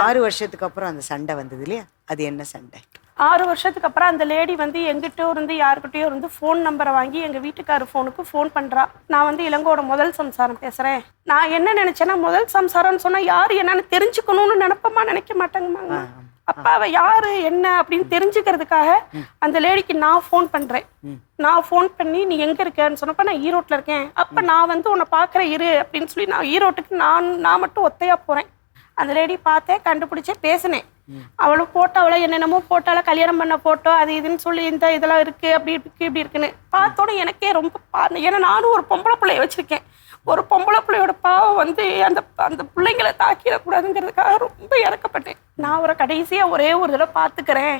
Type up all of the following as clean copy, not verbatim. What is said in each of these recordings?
6 வருஷத்துக்கு அப்புறம் அந்த சண்டை வந்தது இல்லையா? அது என்ன சண்டை? 6 வருஷத்துக்கு அப்புறம் அந்த லேடி வந்து எங்கிட்டோ இருந்து யாருக்கிட்டயோ இருந்து ஃபோன் நம்பரை வாங்கி எங்கள் வீட்டுக்காரர் ஃபோனுக்கு ஃபோன் பண்ணுறா. நான் வந்து இளங்கோட முதல் சம்சாரம் பேசுகிறேன். நான் என்ன நினச்சேன்னா, முதல் சம்சாரம்னு சொன்னால் யார் என்னன்னு தெரிஞ்சுக்கணும்னு நினைக்க மாட்டேங்கம்மாங்க. அப்போ அவள் யார் என்ன அப்படின்னு தெரிஞ்சுக்கிறதுக்காக அந்த லேடிக்கு நான் ஃபோன் பண்ணுறேன். நான் ஃபோன் பண்ணி நீ எங்கே இருக்கேன்னு சொன்னப்போ நான் ஈரோட்டில் இருக்கேன். அப்போ நான் வந்து உன்னை பார்க்குறேன் இரு அப்படின்னு சொல்லி நான் ஈரோட்டுக்கு நான் மட்டும் ஒத்தையாக போகிறேன். அந்த லேடி பார்த்தேன், கண்டுபிடிச்சே பேசினேன். அவளும் போட்டோவில் என்னென்னமோ போட்டோவில் கல்யாணம் பண்ண போட்டோ அது இதுன்னு சொல்லி இந்த இதெல்லாம் இருக்குது அப்படி இருக்கு இப்படி இருக்குன்னு பார்த்தோன்னே எனக்கே ரொம்ப ஏன்னா நானும் ஒரு பொம்பளை பிள்ளைய வச்சுருக்கேன். ஒரு பொம்பளை பிள்ளையோட பாவம் வந்து அந்த அந்த பிள்ளைங்களை தாக்கிடக்கூடாதுங்கிறதுக்காக ரொம்ப இறக்கப்பட்டேன். நான் ஒரு கடைசியாக ஒரே ஒரு தடவை பார்த்துக்கிறேன்,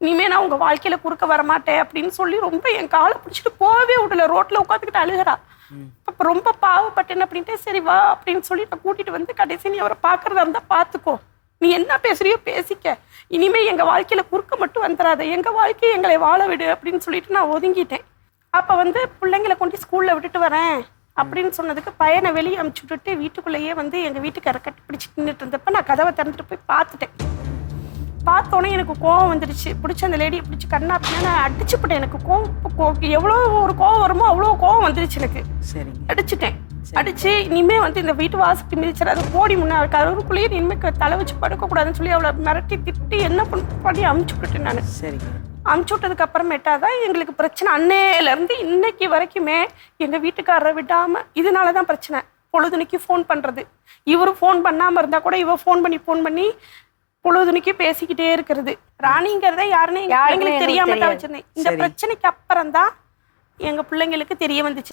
இனிமேல் நான் உங்கள் வாழ்க்கையில் குறுக்க வரமாட்டேன் அப்படின்னு சொல்லி ரொம்ப என் காலை பிடிச்சிட்டு போகவே விடல. ரோட்டில் உட்காந்துக்கிட்டு அழுகிறா. அப்போ ரொம்ப பாவப்பட்டேன் அப்படின்ட்டு சரி வா அப்படின்னு சொல்லி நான் கூட்டிகிட்டு வந்து கடைசி நீ அவரை பார்க்குறதா இருந்தால் பார்த்துக்கோ, நீ என்ன பேசுறியோ பேசிக்க, இனிமேல் எங்கள் வாழ்க்கையில் குறுக்க மட்டும் வந்துடாத, எங்கள் வாழ்க்கையை எங்களை வாழ விடு அப்படின்னு சொல்லிட்டு நான் ஒதுங்கிட்டேன். அப்போ வந்து பிள்ளைங்களை கொண்டு ஸ்கூலில் விட்டுட்டு வரேன் அப்படின்னு சொன்னதுக்கு பையனை வெளியே அமுச்சு விட்டுட்டு வீட்டுக்குள்ளேயே வந்து எங்கள் வீட்டுக்கார கட்டி பிடிச்சி நின்றுட்டு இருந்தப்போ நான் கதவை திறந்துட்டு போய் பார்த்துட்டேன். பார்த்தோன்னே எனக்கு கோவம் வந்துடுச்சு. பிடிச்ச அந்த லேடியை பிடிச்சி கண்ணா அப்படின்னா நான் அடிச்சுப்பட்டேன். எனக்கு கோவம் எவ்வளோ ஒரு கோவம் வருமோ அவ்வளோ கோவம் வந்துடுச்சு எனக்கு. சரி அடிச்சுட்டேன். அடிச்சு இனிமே வந்து இந்த வீட்டு வாசலுக்கு மிதிச்சிடாது, போடி முன்னே கருவுக்குள்ளேயே இனிமேல் தலை வச்சு படுக்கக்கூடாதுன்னு சொல்லி அவளை மிரட்டி திட்டி என்ன பண்ணி அமுச்சு விட்டுட்டேன் நான். சரி அமுச்சு விட்டதுக்கு அப்புறமேட்டா தான் எங்களுக்கு பிரச்சனை. அன்னையிலேருந்து இன்னைக்கு வரைக்குமே எங்கள் வீட்டுக்காரரை விடாமல் இதனால தான் பிரச்சனை. பொழுதுனைக்கு ஃபோன் பண்ணுறது, இவரும் ஃபோன் பண்ணாமல் இருந்தால் கூட இவ ஃபோன் பண்ணி பொழுதுனைக்கு பேசிக்கிட்டே இருக்கிறது. ராணிங்கிறத யாருன்னு எங்களுக்கு தெரியாம தான் வச்சிருந்தேன். இந்த பிரச்சனைக்கு அப்புறம் தான் எங்கள் பிள்ளைங்களுக்கு தெரிய வந்துச்சு.